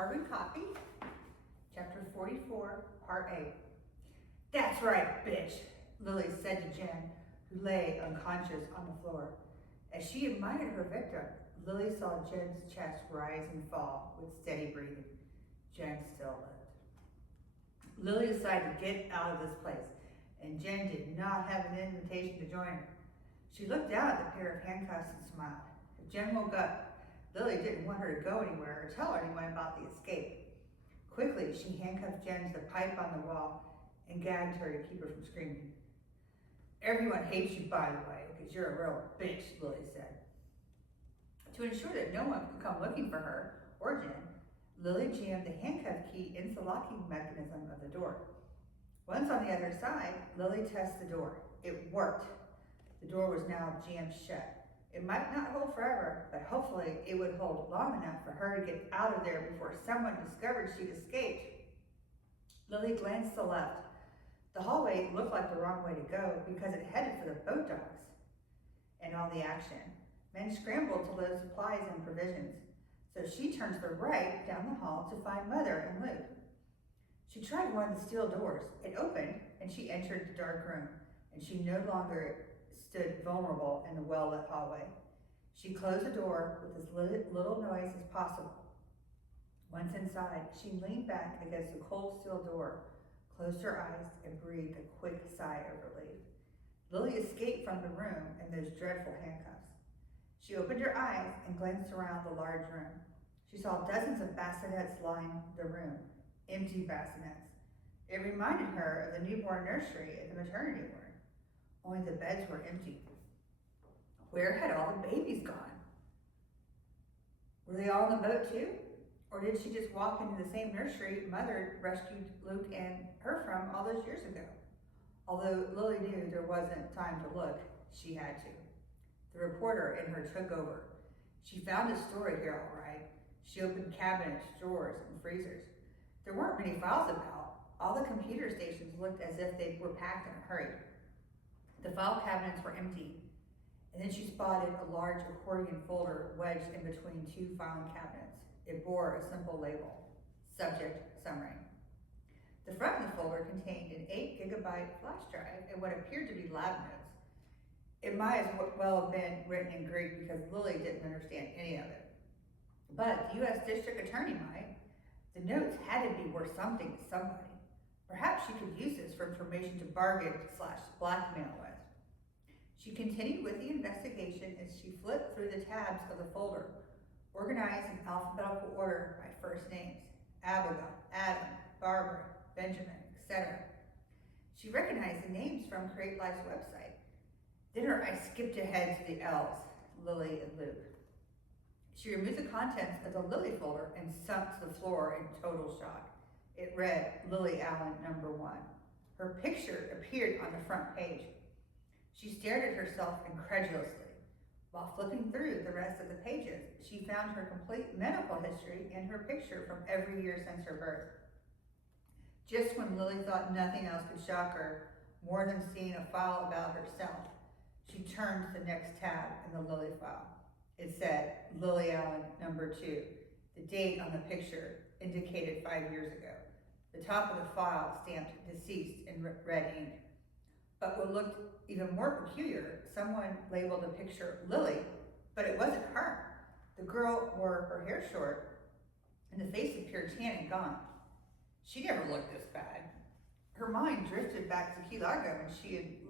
carbon copy, chapter 44, part 8. That's right, bitch, Lilly said to Jen, who lay unconscious on the floor. As she admired her victim, Lilly saw Jen's chest rise and fall with steady breathing. Jen still lived. Lilly decided to get out of this place, and Jen did not have an invitation to join her. She looked down at the pair of handcuffs and smiled. If Jen woke up, Lilly didn't want her to go anywhere or tell anyone about the escape. Quickly, she handcuffed Jen to the pipe on the wall and gagged her to keep her from screaming. Everyone hates you, by the way, because you're a real bitch, Lilly said. To ensure that no one could come looking for her or Jen, Lilly jammed the handcuff key into the locking mechanism of the door. Once on the other side, Lilly tested the door. It worked. The door was now jammed shut. It might not hold forever, but hopefully it would hold long enough for her to get out of there before someone discovered she'd escaped. Lilly glanced to the left. The hallway looked like the wrong way to go because it headed for the boat docks and all the action. Men scrambled to load supplies and provisions, so she turned to the right down the hall to find Mother and Luke. She tried one of the steel doors. It opened, and she entered the dark room, and she no longer stood vulnerable in the well-lit hallway. She closed the door with as little noise as possible. Once inside, she leaned back against the cold steel door, closed her eyes, and breathed a quick sigh of relief. Lilly escaped from the room in those dreadful handcuffs. She opened her eyes and glanced around the large room. She saw dozens of bassinets line the room, empty bassinets. It reminded her of the newborn nursery at the maternity ward. Only the beds were empty. Where had all the babies gone? Were they all on the boat too? Or did she just walk into the same nursery Mother rescued Luke and her from all those years ago? Although Lilly knew there wasn't time to look, she had to. The reporter in her took over. She found a story here, all right. She opened cabinets, drawers, and freezers. There weren't many files about. All the computer stations looked as if they were packed in a hurry. The file cabinets were empty, and then she spotted a large accordion folder wedged in between two filing cabinets. It bore a simple label, Subject Summary. The front of the folder contained an 8-gigabyte flash drive and what appeared to be lab notes. It might as well have been written in Greek because Lilly didn't understand any of it. But the U.S. District Attorney might. The notes had to be worth something to somebody. Perhaps she could use this for information to bargain/blackmail with. She continued with the investigation as she flipped through the tabs of the folder, organized in alphabetical order by first names: Abigail, Adam, Barbara, Benjamin, etc. She recognized the names from Create Life's website. Then her eyes skipped ahead to the L's, Lilly and Luke. She removed the contents of the Lilly folder and sunk to the floor in total shock. It read, Lilly Allen, number 1. Her picture appeared on the front page. She stared at herself incredulously. While flipping through the rest of the pages, she found her complete medical history and her picture from every year since her birth. Just when Lilly thought nothing else could shock her more than seeing a file about herself, she turned to the next tab in the Lilly file. It said, Lilly Allen, number 2. The date on the picture indicated 5 years ago. The top of the file stamped deceased in red ink. But what looked even more peculiar, someone labeled the picture Lilly, but it wasn't her. The girl wore her hair short, and the face appeared tan and gone. She never looked this bad. Her mind drifted back to Key Largo when she and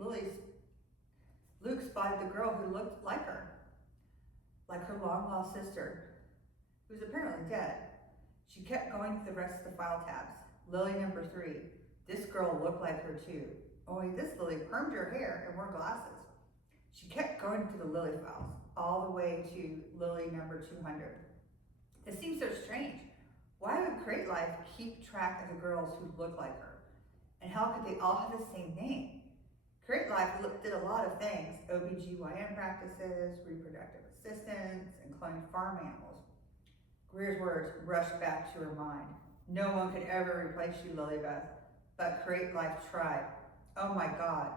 Luke spotted the girl who looked like her long-lost sister, who was apparently dead. She kept going through the rest of the file tabs. Lilly number 3. This girl looked like her too. Only this Lilly permed her hair and wore glasses. She kept going through the Lilly files, all the way to Lilly number 200. This seems so strange. Why would Create Life keep track of the girls who looked like her? And how could they all have the same name? Create Life did a lot of things: OBGYN practices, reproductive assistance, and cloning farm animals. Grier's words rushed back to her mind. No one could ever replace you, Lilybeth, but Create Life tried. Oh my God,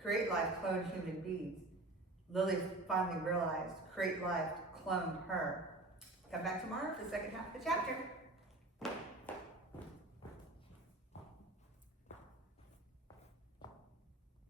Create Life cloned human beings. Lilly finally realized Create Life cloned her. Come back tomorrow for the second half of the chapter.